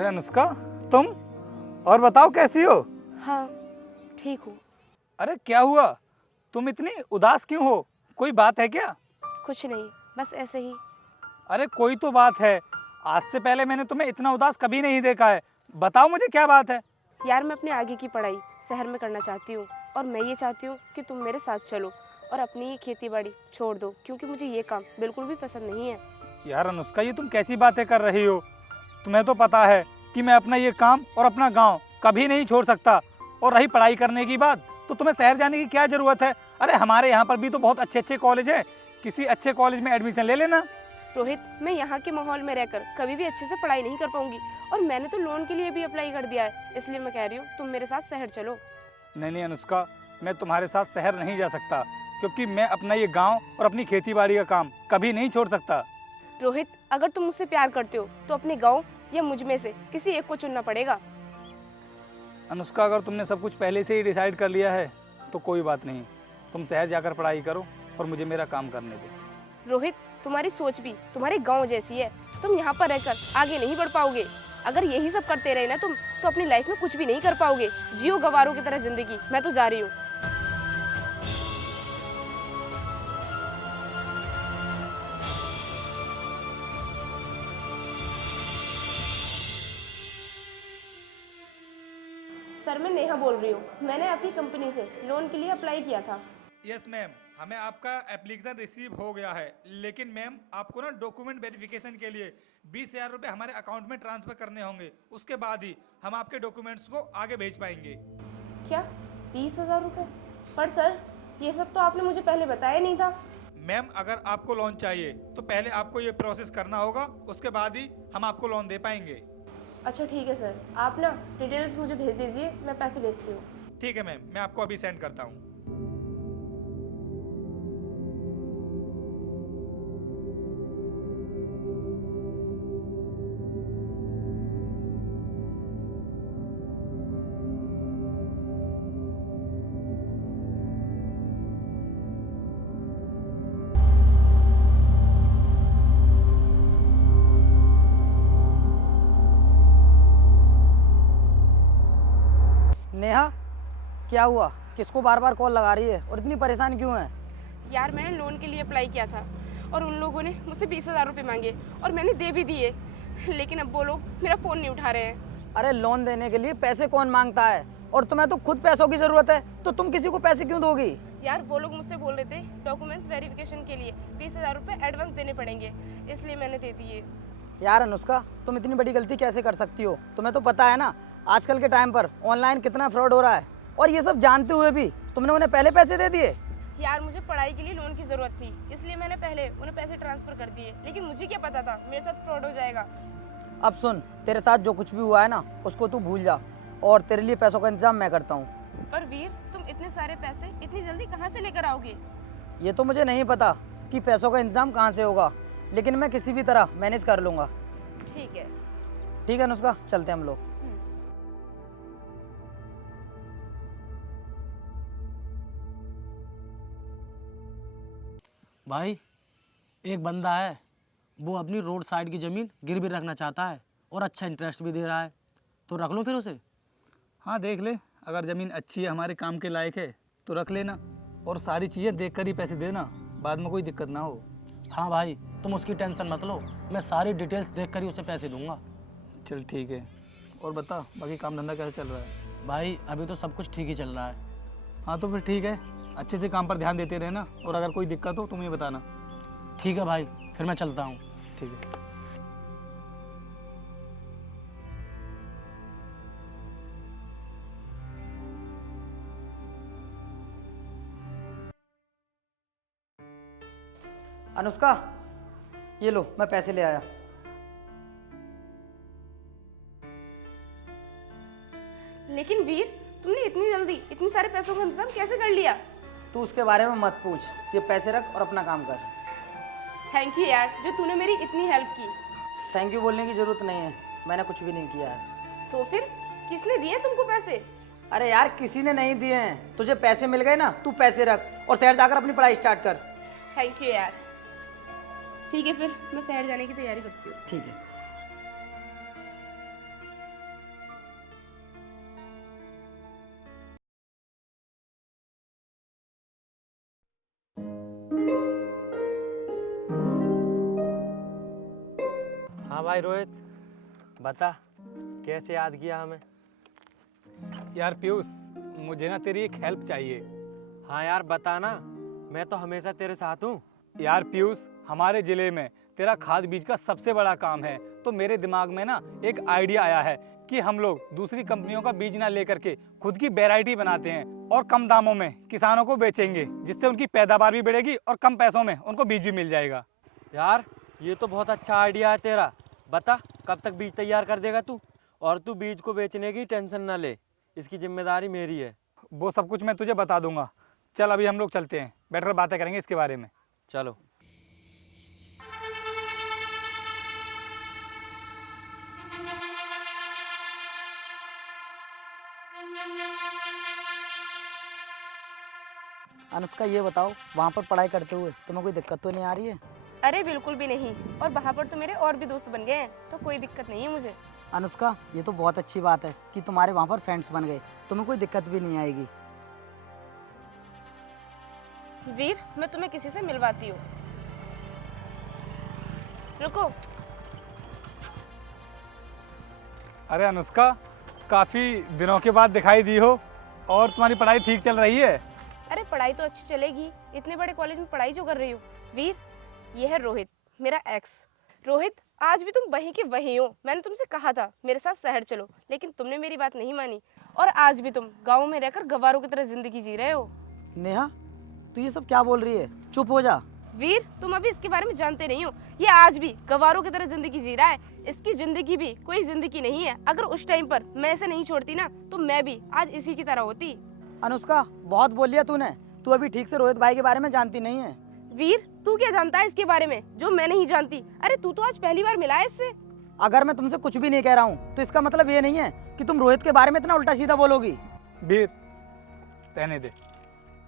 अरे अनुष्का, तुम? और बताओ कैसी हो? हाँ ठीक हूँ। अरे क्या हुआ, तुम इतनी उदास क्यों हो? कोई बात है क्या? कुछ नहीं, बस ऐसे ही। अरे कोई तो बात है, आज से पहले मैंने तुम्हें इतना उदास कभी नहीं देखा है। बताओ मुझे क्या बात है। यार मैं अपने आगे की पढ़ाई शहर में करना चाहती हूँ और मैं ये चाहती हूँ कि तुम मेरे साथ चलो और अपनी ये खेती बाड़ी छोड़ दो, क्योंकि मुझे ये काम बिल्कुल भी पसंद नहीं है। यार अनुष्का, ये तुम कैसी बातें कर रही हो? तुम्हें तो पता है कि मैं अपना ये काम और अपना गांव कभी नहीं छोड़ सकता। और रही पढ़ाई करने की बात, तो तुम्हें शहर जाने की क्या ज़रूरत है? अरे हमारे यहाँ पर भी तो बहुत अच्छे अच्छे कॉलेज हैं, किसी अच्छे कॉलेज में एडमिशन ले लेना। रोहित, मैं यहाँ के माहौल में रहकर कभी भी अच्छे से पढ़ाई नहीं कर पाऊंगी और मैंने तो लोन के लिए भी अप्लाई कर दिया है, इसलिए मैं कह रही हूँ तुम मेरे साथ शहर चलो। नहीं नहीं अनुष्का, मैं तुम्हारे साथ शहर नहीं जा सकता, क्योंकि मैं अपना ये गांव और अपनी खेती बाड़ी का काम कभी नहीं छोड़ सकता। रोहित, अगर तुम मुझसे प्यार करते हो तो अपने गाँव या मुझ में से किसी एक को चुनना पड़ेगा। अनुष्का, अगर तुमने सब कुछ पहले से ही डिसाइड कर लिया है तो कोई बात नहीं, तुम शहर जाकर पढ़ाई करो और मुझे मेरा काम करने दो। रोहित, तुम्हारी सोच भी तुम्हारे गांव जैसी है, तुम यहाँ पर रहकर आगे नहीं बढ़ पाओगे। अगर यही सब करते रहे ना तुम, तो अपनी लाइफ में कुछ भी नहीं कर पाओगे। जियो गवारों की तरह जिंदगी। मैं तो जा रही हूँ। सर, मैं नेहा बोल रही हूँ। मैंने आपकी कंपनी से लोन के लिए अप्लाई किया था। यस मैम, हमें आपका एप्लीकेशन रिसीव हो गया है, लेकिन मैम आपको ना डॉक्यूमेंट वेरिफिकेशन के लिए 20,000 रुपये हमारे अकाउंट में ट्रांसफर करने होंगे। उसके बाद ही हम आपके डॉक्यूमेंट्स को आगे भेज पाएंगे। क्या 20,000 रुपये? पर सर, ये सब तो आपने मुझे पहले बताया नहीं था। मैम, अगर आपको लोन चाहिए तो पहले आपको ये प्रोसेस करना होगा, उसके बाद ही हम आपको लोन दे पाएंगे। अच्छा ठीक है सर, आप ना डिटेल्स मुझे भेज दीजिए, मैं पैसे भेजती हूँ। ठीक है मैम, मैं आपको अभी सेंड करता हूँ। नेहा, क्या हुआ? किसको बार बार कॉल लगा रही है और इतनी परेशान क्यों है? यार मैंने लोन के लिए अप्लाई किया था और उन लोगों ने मुझसे 20,000 रुपये मांगे और मैंने दे भी दिए, लेकिन अब वो लोग मेरा फ़ोन नहीं उठा रहे हैं। अरे लोन देने के लिए पैसे कौन मांगता है? और तुम्हें तो खुद पैसों की जरूरत है, तो तुम किसी को पैसे क्यों दोगी? यार वो लोग मुझसे बोल रहे थे डॉक्यूमेंट्स वेरिफिकेशन के लिए 20,000 रुपये एडवांस देने पड़ेंगे, इसलिए मैंने दे दिए। यार अनुष्का, तुम इतनी बड़ी गलती कैसे कर सकती हो? तुम्हें तो पता है ना आजकल के टाइम पर ऑनलाइन कितना फ्रॉड हो रहा है, और ये सब जानते हुए भी तुमने उन्हें पहले पैसे दे दिए। यार मुझे पढ़ाई के लिए लोन की ज़रूरत थी, इसलिए मैंने पहले उन्हें पैसे ट्रांसफ़र कर दिए, लेकिन मुझे क्या पता था मेरे साथ फ्रॉड हो जाएगा। अब सुन, तेरे साथ जो कुछ भी हुआ है ना उसको तू भूल जा, और तेरे लिए पैसों का इंतजाम मैं करता हूँ। पर वीर, तुम इतने सारे पैसे इतनी जल्दी कहाँ से लेकर आओगे? ये तो मुझे नहीं पता कि पैसों का इंतजाम कहाँ से होगा, लेकिन मैं किसी भी तरह मैनेज कर लूँगा। ठीक है। ठीक है अनुष्का, चलते हैं हम लोग। भाई, एक बंदा है, वो अपनी रोड साइड की ज़मीन गिरवी रखना चाहता है और अच्छा इंटरेस्ट भी दे रहा है, तो रख लो फिर उसे। हाँ देख ले, अगर ज़मीन अच्छी है, हमारे काम के लायक है तो रख लेना, और सारी चीज़ें देख कर ही पैसे देना, बाद में कोई दिक्कत ना हो। हाँ भाई, तुम उसकी टेंशन मत लो, मैं सारी डिटेल्स देख कर ही उसे पैसे दूंगा। चल ठीक है, और बता बाकी काम धंधा कैसे चल रहा है? भाई अभी तो सब कुछ ठीक ही चल रहा है। हाँ तो फिर ठीक है, अच्छे से काम पर ध्यान देते रहना, और अगर कोई दिक्कत हो तुम ये बताना। ठीक है भाई, फिर मैं चलता हूँ। ठीक है। अनुष्का, ये लो, मैं पैसे ले आया। लेकिन वीर, तुमने इतनी जल्दी इतने सारे पैसों का इंतजाम कैसे कर लिया? तू उसके बारे में मत पूछ, ये पैसे रख और अपना काम कर। थैंक यू यार, जो तूने मेरी इतनी हेल्प की। थैंक यू बोलने की ज़रूरत नहीं है, मैंने कुछ भी नहीं किया है। तो फिर किसने दिए तुमको पैसे? अरे यार, किसी ने नहीं दिए हैं, तुझे पैसे मिल गए ना, तू पैसे रख और शहर जाकर अपनी पढ़ाई स्टार्ट कर। थैंक यू यार। ठीक है, फिर मैं शहर जाने की तैयारी करती हूँ। ठीक है। भाई रोहित, बता कैसे याद किया हमें? यार पीयूष, मुझे ना तेरी एक हेल्प चाहिए। हाँ यार बता ना, मैं तो हमेशा तेरे साथ हूँ। यार पीयूष, हमारे ज़िले में तेरा खाद बीज का सबसे बड़ा काम है, तो मेरे दिमाग में ना एक आइडिया आया है कि हम लोग दूसरी कंपनियों का बीज ना लेकर के खुद की वैरायटी बनाते हैं और कम दामों में किसानों को बेचेंगे, जिससे उनकी पैदावार भी बढ़ेगी और कम पैसों में उनको बीज भी मिल जाएगा। यार ये तो बहुत अच्छा आइडिया है तेरा। बता कब तक बीज तैयार कर देगा तू? और तू बीज को बेचने की टेंशन ना ले, इसकी जिम्मेदारी मेरी है। वो सब कुछ मैं तुझे बता दूंगा। चल अभी हम लोग चलते हैं, बैठकर बातें करेंगे इसके बारे में। चलो। अनुष्का ये बताओ, वहाँ पर पढ़ाई करते हुए तुम्हें कोई दिक्कत तो नहीं आ रही है? अरे बिल्कुल भी नहीं, और वहाँ पर तो मेरे और भी दोस्त बन गए हैं, तो कोई दिक्कत नहीं है मुझे। अनुष्का ये तो बहुत अच्छी बात है कि तुम्हारे वहाँ पर फ्रेंड्स बन गए, तुम्हें कोई दिक्कत भी नहीं आएगी। वीर, मैं तुम्हें किसी से मिलवाती हूँ। रुको। अरे अनुष्का, काफ़ी दिनों के बाद दिखाई दी हो, और तुम्हारी पढ़ाई ठीक चल रही है? अरे पढ़ाई तो अच्छी चलेगी, इतने बड़े कॉलेज में पढ़ाई जो कर रही हूँ। वीर, ये है रोहित, मेरा एक्स। रोहित, आज भी तुम वहीं के वहीं हो। मैंने तुमसे कहा था मेरे साथ शहर चलो, लेकिन तुमने मेरी बात नहीं मानी, और आज भी तुम गाँव में रहकर गवारों की तरह जिंदगी जी रहे हो। नेहा, तू ये सब क्या बोल रही है? चुप हो जा। वीर, तुम अभी इसके बारे में जानते नहीं हो। ये आज भी गवारों की तरह जिंदगी जी रहा है। इसकी जिंदगी भी कोई जिंदगी नहीं है। अगर उस टाइम पर मैं इसे नहीं छोड़ती ना, तो मैं भी आज इसी की तरह होती। अनुष्का बहुत बोल लिया तूने, तू अभी ठीक से रोहित भाई के बारे में जानती नहीं है। वीर, तू क्या जानता है इसके बारे में जो मैं नहीं जानती? अरे तू तो आज पहली बार मिला है इससे। अगर मैं तुमसे कुछ भी नहीं कह रहा हूँ तो इसका मतलब ये नहीं है कि तुम रोहित के बारे में इतना उल्टा सीधा बोलोगी। वीर, रहने दे।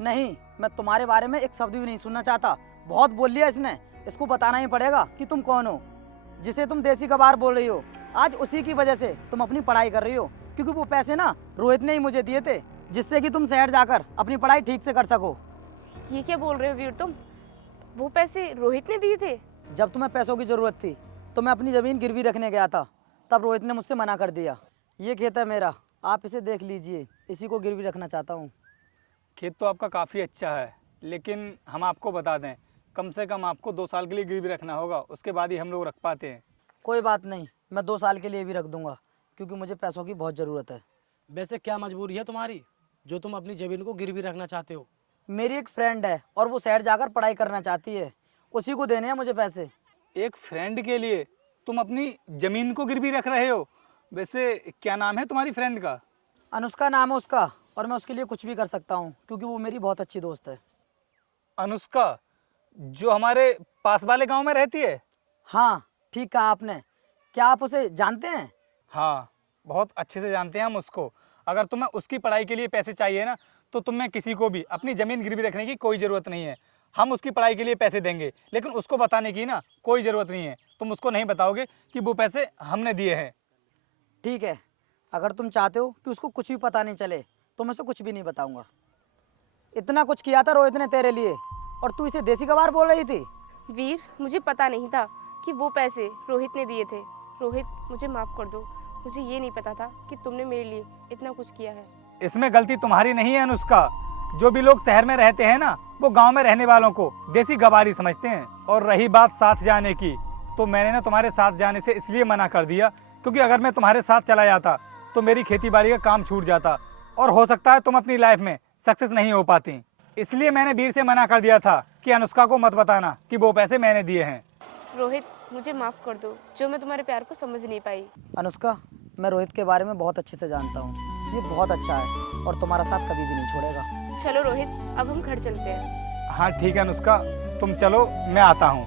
नहीं, मैं तुम्हारे बारे में एक शब्द भी नहीं सुनना चाहता। बहुत बोल लिया इसने, इसको बताना ही पड़ेगा कि तुम कौन हो। जिसे तुम देसी गवार बोल रही हो, आज उसी की वजह से तुम अपनी पढ़ाई कर रही हो, क्योंकि वो पैसे ना रोहित ने ही मुझे दिए थे, जिससे कि तुम शहर जाकर अपनी पढ़ाई ठीक से कर सको। ये क्या बोल रहे हो वीर तुम? वो पैसे रोहित ने दिए थे? जब तुम्हें पैसों की ज़रूरत थी तो मैं अपनी ज़मीन गिरवी रखने गया था, तब रोहित ने मुझसे मना कर दिया। ये खेत है मेरा, आप इसे देख लीजिए, इसी को गिरवी रखना चाहता हूँ। खेत तो आपका काफ़ी अच्छा है, लेकिन हम आपको बता दें, कम से कम आपको 2 साल के लिए गिरवी रखना होगा, उसके बाद ही हम लोग रख पाते हैं। कोई बात नहीं, मैं 2 साल के लिए भी रख दूंगा, क्योंकि मुझे पैसों की बहुत ज़रूरत है। वैसे क्या मजबूरी है तुम्हारी जो तुम अपनी जमीन को गिरवी रखना चाहते हो? मेरी एक फ्रेंड है और वो शहर जाकर पढ़ाई करना चाहती है, उसी को देने हैं मुझे पैसे। एक फ्रेंड के लिए तुम अपनी ज़मीन को गिरवी रख रहे हो? वैसे क्या नाम है तुम्हारी फ्रेंड का? अनुष्का नाम है उसका, और मैं उसके लिए कुछ भी कर सकता हूँ, क्योंकि वो मेरी बहुत अच्छी दोस्त है। अनुष्का, जो हमारे पास वाले गांव में रहती है? हाँ, ठीक कहा आपने। क्या आप उसे जानते हैं? हाँ, बहुत अच्छे से जानते हैं हम उसको। अगर तुम्हें उसकी पढ़ाई के लिए पैसे चाहिए ना, तो तुम्हें किसी को भी अपनी ज़मीन गिरवी रखने की कोई ज़रूरत नहीं है। हम उसकी पढ़ाई के लिए पैसे देंगे, लेकिन उसको बताने की ना कोई ज़रूरत नहीं है। तुम उसको नहीं बताओगे कि वो पैसे हमने दिए हैं। ठीक है, अगर तुम चाहते हो कि उसको कुछ भी पता नहीं चले तो मैं उसे कुछ भी नहीं बताऊंगा। इतना कुछ किया था रोहित ने तेरे लिए, और तू इसे देसी गवार बोल रही थी। वीर, मुझे पता नहीं था कि वो पैसे रोहित ने दिए थे। रोहित, मुझे माफ़ कर दो, मुझे ये नहीं पता था कि तुमने मेरे लिए इतना कुछ किया है। इसमें गलती तुम्हारी नहीं है अनुष्का। जो भी लोग शहर में रहते हैं ना, वो गांव में रहने वालों को देसी गवारी समझते हैं। और रही बात साथ जाने की, तो मैंने ना तुम्हारे साथ जाने से इसलिए मना कर दिया, क्योंकि अगर मैं तुम्हारे साथ चला जाता तो मेरी खेती बाड़ी का काम छूट जाता, और हो सकता है तुम अपनी लाइफ में सक्सेस नहीं हो पाती। इसलिए मैंने वीर से मना कर दिया था कि अनुष्का को मत बताना कि वो पैसे मैंने दिए हैं। रोहित, मुझे माफ़ कर दो जो मैं तुम्हारे प्यार को समझ नहीं पाई। अनुष्का, मैं रोहित के बारे में बहुत अच्छे से जानता हूँ। ये बहुत अच्छा है और तुम्हारा साथ कभी भी नहीं छोड़ेगा। चलो रोहित, अब हम घर चलते हैं। हाँ ठीक है अनुष्का, तुम चलो, मैं आता हूँ।